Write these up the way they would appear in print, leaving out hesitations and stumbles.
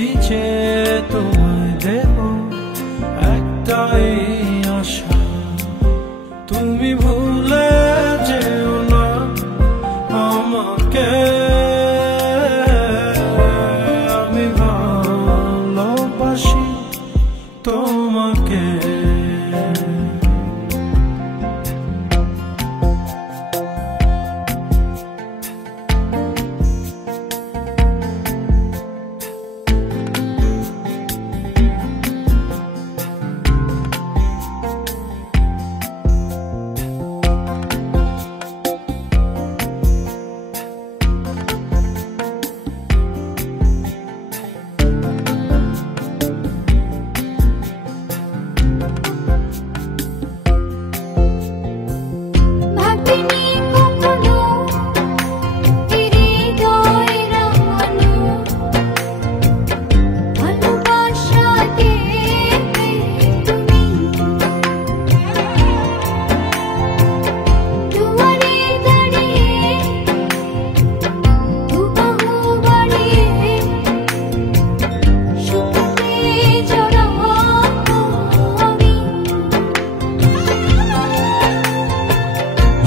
সবই যে তোমায় দেব একটাই আশা, তুমি ভুলে যেও না আমাকে। আমি ভালোবাসি তোমাকে।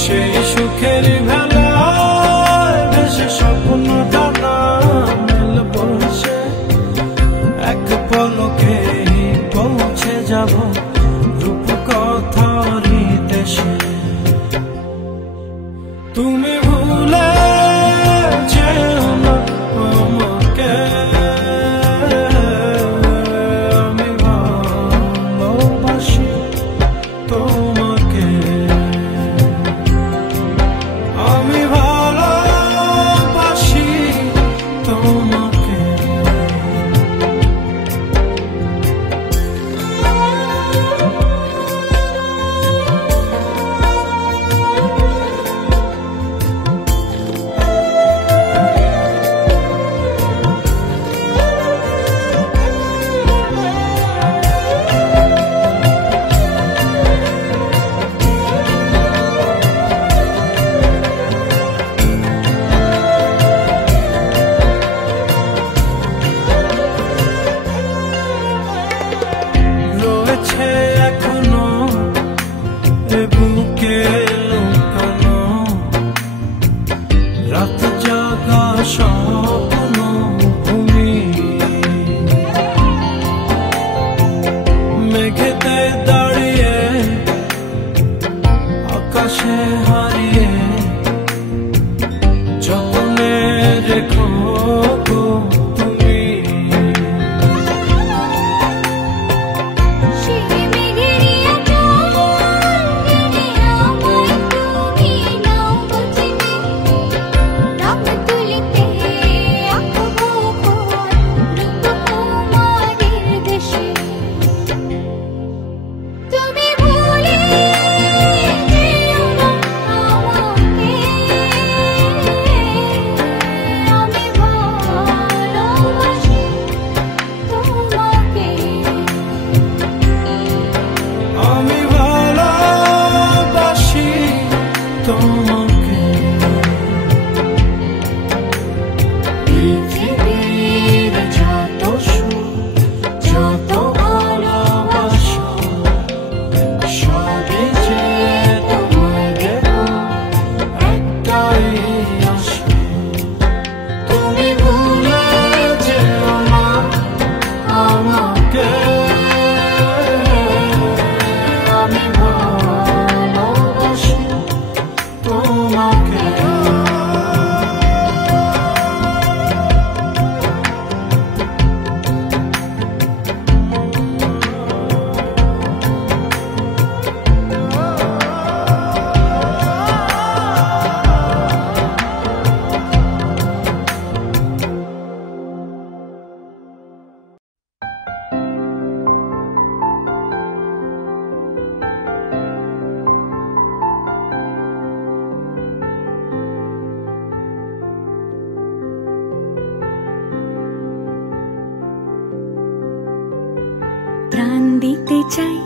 সেই সুখের ভেলায় ভেসে স্বপ্ন ডানা মেলব সে, এক পলকে পৌঁছে যাব রূপকথারই দেশে। তুমি ভুলে যেও না আমাকে, আমি ভালোবাসি তোমাকে। আমি ভালোবাসি তোমাকে। রয়েছে এখনো এ বুকে লুকানো রাত জাগা স্বপ্ন ভূমি, মেঘেতে দাঁড়িয়ে আকাশে হারিয়ে যতনে রেখো তুমি। আমি ভালোবাসি তোমাকে। পৃথিবীর যত সুখ যত ভালোবাসা সবই যে তোমায় দেব একটাই আশা, তুমি ভুলে যেও না আমাকে। আমি ভালোবাসি তোমাকে। প্রাণ দিতে চাই,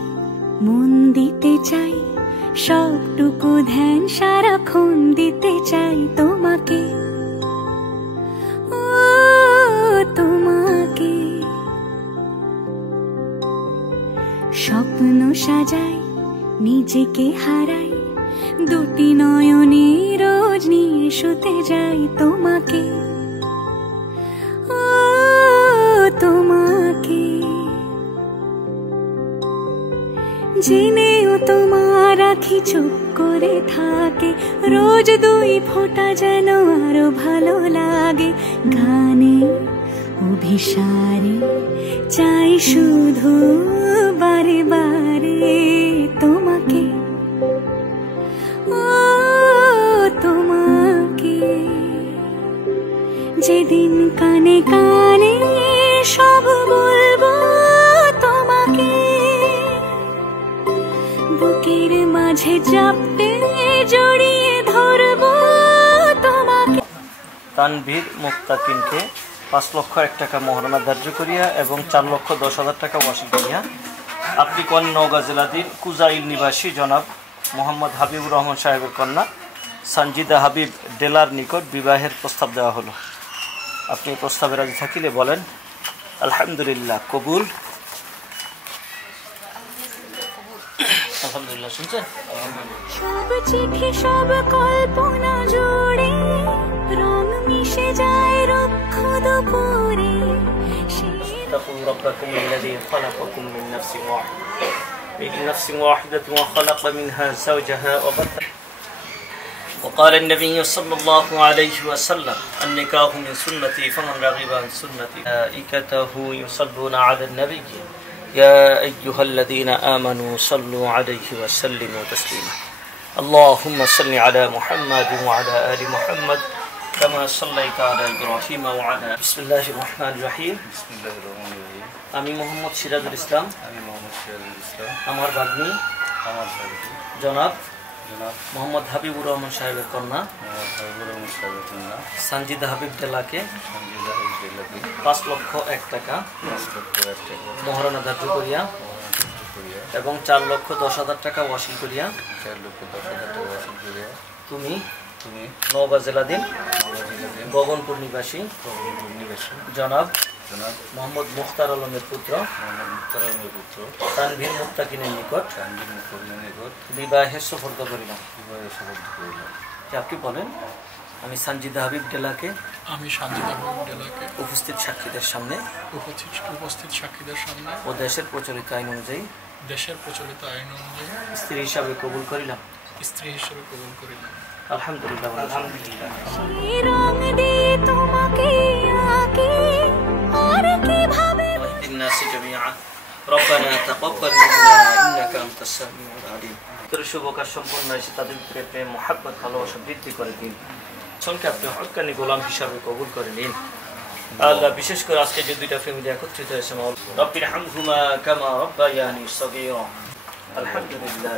মন দিতে চাই, সবটুকু ধ্যান সারাক্ষণ দিতে চাই তোমাকে, ও তোমাকে। স্বপ্ন সাজাই নিজেকে হারাই দুটি নয়নে রোজ নিয়ে শুতে যাই তোমাকে ও তোমাকে জেনেও তোমার আখি চুপ করে থাকে রোজ দুই ফোঁটা যেন আরো ভালো লাগে গানে অভিসারে চাই শুধু বারে বারে তোমাকে ও তোমাকে যেদিন কানে কানে সব বলবো তোমাকে বুকের মাঝে চাপতে জড়িয়ে ধরবো তোমাকে। তানভীর মুক্তাকিনকে 5,01,000 টাকা মহারণা ধার্য করিয়া এবং 4,10,000 টাকা ওয়াসিল করিয়া আপনি কন্যা নওগাঁ জেলাধীন কুজাইল নিবাসী জনাব মোহাম্মদ হাবিবুর রহমান সাহেবের কন্যা সঞ্জিদা হাবিব ডেলার নিকট বিবাহের প্রস্তাব দেওয়া হলো। আপনি প্রস্তাবে রাজি থাকিলে বলেন আলহামদুলিল্লাহ কবুল। আলহামদুলিল্লাহ শুনছেন? সব চিঠি সব কল্পনা জুড়ে রং মিশে যায় রক্ষ দুপুরে اتقوا ربكم الذي خلقكم من نفس واحدة وخلق منها زوجها وقال النبي صلى الله عليه وسلم النكاح من سنتي فمن رغب عن سنتي ملائكته يصلون على النبي يا أيها الذين آمنوا صلوا عليه وسلموا تسليما اللهم صل على محمد وعلى آل محمد كما صليت على إبراهيم وعلى بسم الله الرحمن الرحيم আমি মোহাম্মদ সিরাজুল ইসলাম আমার ভাগ্নি জনাব মোহাম্মদ হাবিবুর রহমান সাহেবের কন্যা সঞ্জিদা হাবিব ডেলাকে 5,01,000 টাকা মহারণা ধার্য করিয়া এবং 4,10,000 টাকা ওয়াসিল করিয়া তুমি নওগাঁ জেলাধীন গগনপুর নিবাসী জনাব মোহাম্মদ মুখতার আলমের পুত্র তানভীর মুক্তাকিনের নিকট বিবাহের সুফর্দ করিলাম। আপনি বলেন আমি সঞ্জিদা হাবিব ডেলাকে উপস্থিত সাক্ষীদের সামনে ও দেশের প্রচলিত আইন অনুযায়ী স্ত্রী হিসাবে কবুল করিলাম। আলহামদুলিল্লাহ আলহামদুলিল্লাহ। রং দিয়ে তোমাকে আগে আর কিভাবে الناس جميعا ربنا تقبل منا انك انت السميع العليم তোর শুভকার সম্পন্ন এসে তাদের ভিতরে প্রেম মহব্বত ভালোবাসা বৃদ্ধি করে দিন সঙ্গে আপনি হক্কানি গোলাম হিসাবে কবুল করে নিন আল্লাহ। বিশেষ করে আজকে যে দুইটা ফ্যামিলি একত্রিত হয়েছে রব্বির হামহুমা কামা রব্বায়ানি সগীরা আলহামদুলিল্লাহ।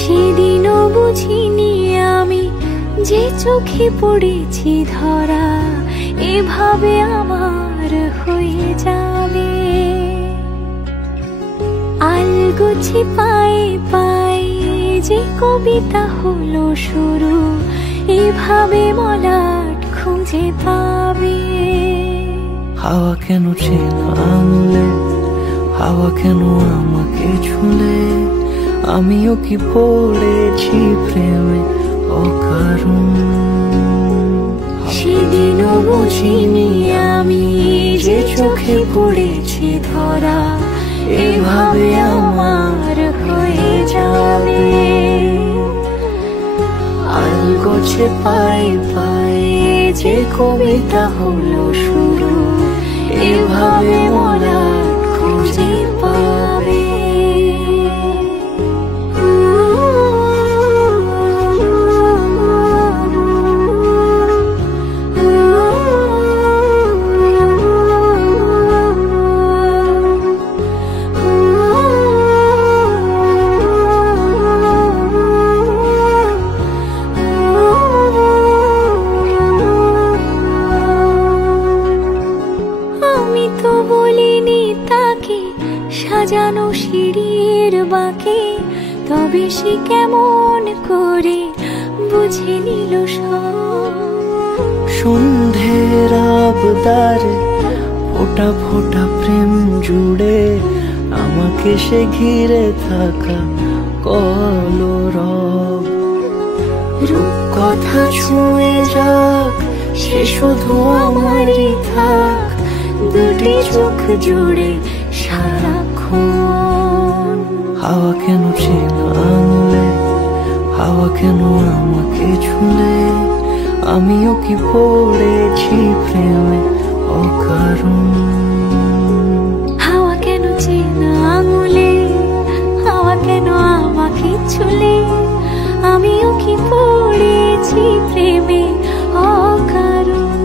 সেদিনও বুঝিনি আমি যে চোখে পড়েছি ধরা এভাবে আমার হয়ে যাবে আলগোছে পায়ে পায়ে যে কবিতা হলো শুরু এভাবে মলাট খুঁজে পাবে। হাওয়া কেন চেনা আঙুলে হাওয়া কেন আমাকে ছুলে আমিও কি পড়েছি প্রেমে অকারণ সেদিনও বুঝিনি আমি যে চোখে পড়েছি ধরা এভাবে আমার হয়ে যাবে আলগোছে পায়ে পায়ে যে কবিতা হলো শুরু এভাবে মলাট খুঁজে পাবে। তো বলিনি তাকে সাজানো সিঁড়ির বাঁকে, তবে সে কেমন করে বুঝে নিল সব। সন্ধ্যের আবদারে ফোঁটা ফোঁটা প্রেম জুড়ে আমাকে সে ঘিরে থাকা কলরব। রূপকথা ছুঁয়ে যাক সে শুধু আমারই থাক, দুটি চোখ জুড়ে সারাক্ষণ। হাওয়া কেন চেনা আঙুলে, হাওয়া কেন আমাকে ছুলে, আমিও কি পড়েছি প্রেমে অকারণ। হাওয়া কেন চেনা আঙুলে, হাওয়া কেন আমাকে ছুলে, আমিও কি পড়েছি প্রেমে অকারণ।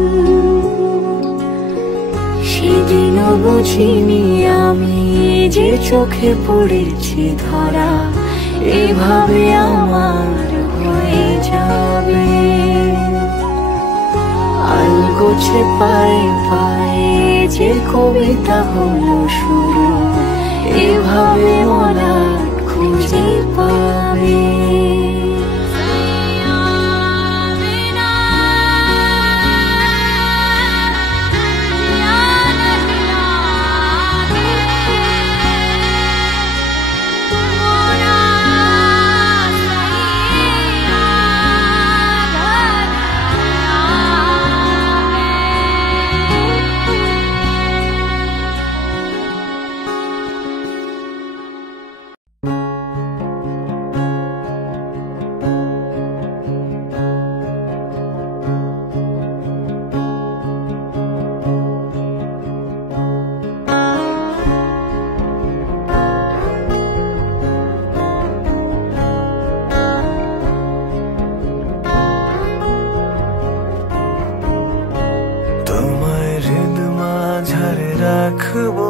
সেদিনও বুঝিনি আমি যে চোখে পড়েছি ধরা, এভাবে আমার হয়ে যাবে। আলগোছে পায়ে পায়ে যে কবিতা হলো শুরু, এভাবে মলাট খুঁজে পাবে। রাখবো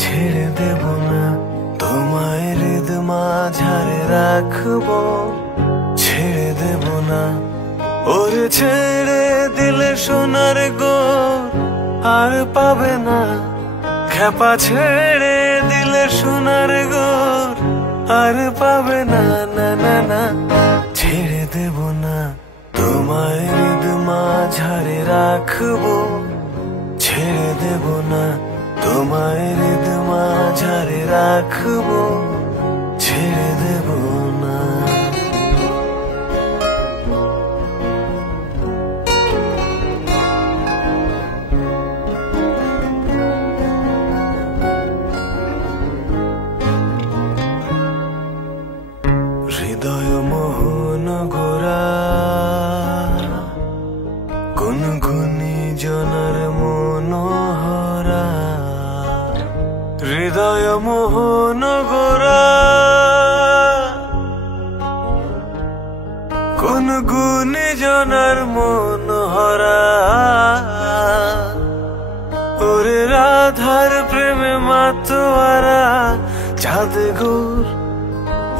ছেড়ে দেব না, তোমায় হৃদ মাঝারে রাখবো ছেড়ে দেব না। ওরে ছেড়ে দিলে সোনার গোর আর পাবে না, খেপা ছেড়ে দিলে সোনার গোর আর পাবে না। না না না ছেড়ে দেব না, তোমায় হৃদ মাঝারে রাখবো ছেড়ে দেব না, তোমায় হৃদ মাঝারে রাখবো ছেড়ে দেব না। হৃদয় মোহন গোরা কোন গুণী জনার মনোহরা, হৃদয় মোহন গোরা কোন গুণী জনার মনোহরা। ওরে রাধার প্রেমে মাতোয়ারা চাঁদ গোর,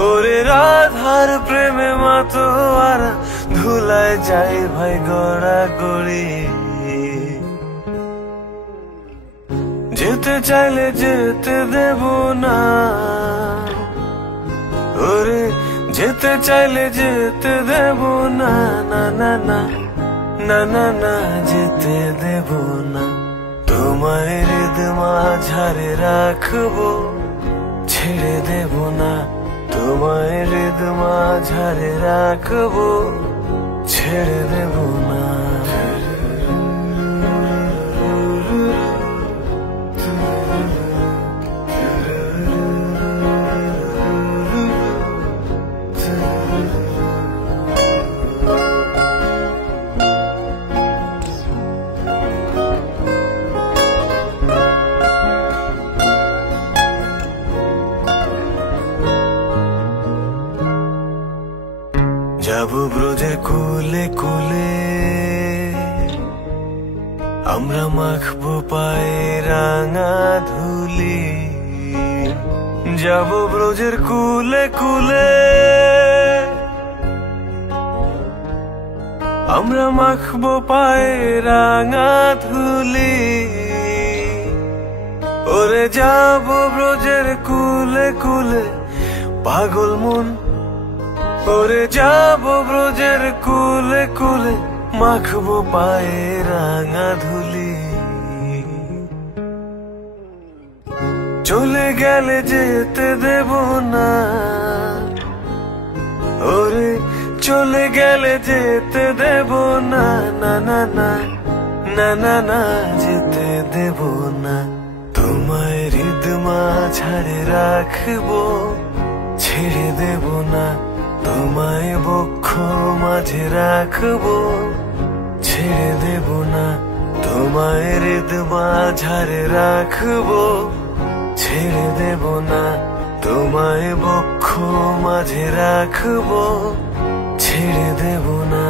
ওরে রাধার প্রেমে মাতোয়ারা ধুলায় যাই ভাই গড়া গড়ি। যেতে চাইলে যেতে দেব না, ওরে যেতে চাইলে যেতে দেব না। না না না না না না যেতে দেব না, তোমায় হৃদ মাঝারে রাখবো ছেড়ে দেব না, তোমায় হৃদ মাঝারে রাখবো ছেড়ে দেব না। যাবো ব্রজের কুলে কুলে, আমরা মাখবো পায়ে রাঙা ধুলি। যাবো ব্রজের কুলে কুলে, আমরা মাখবো পায়ে রাঙা ধুলি। ওরে যাব ব্রজের কুলে কুলে পাগল মন, ওরে যাব ব্রজের কুলে কুলে মাখবো পায়ে রাঙা ধুলি। চলে গেলে যেতে দেব না, ওরে চলে গেলে যেতে দেব না, না না না না না না যেতে দেব না। তোমায় হৃদ মাঝারে রাখবো, ছেড়ে দেব না। তোমায় বক্ষ মাঝে রাখবো, ছেড়ে দেব না। তোমায় হৃদ মাঝারে রাখবো, ছেড়ে দেব না। তোমায় বক্ষ মাঝে রাখবো, ছেড়ে দেব না।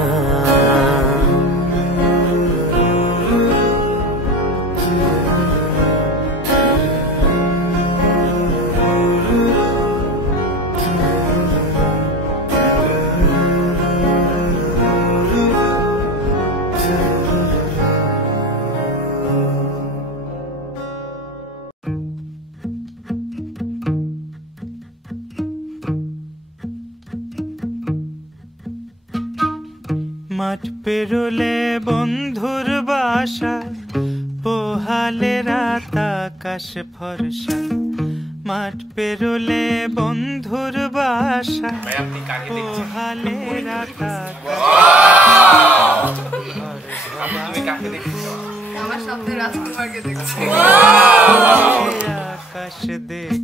মাঠ পেরোলে বন্ধুর বাসা, পোহালে রাত আকাশ ফর্সা। মাঠ পেরোলে বন্ধুর বাসা, পোহালে রাত আকাশ দেখে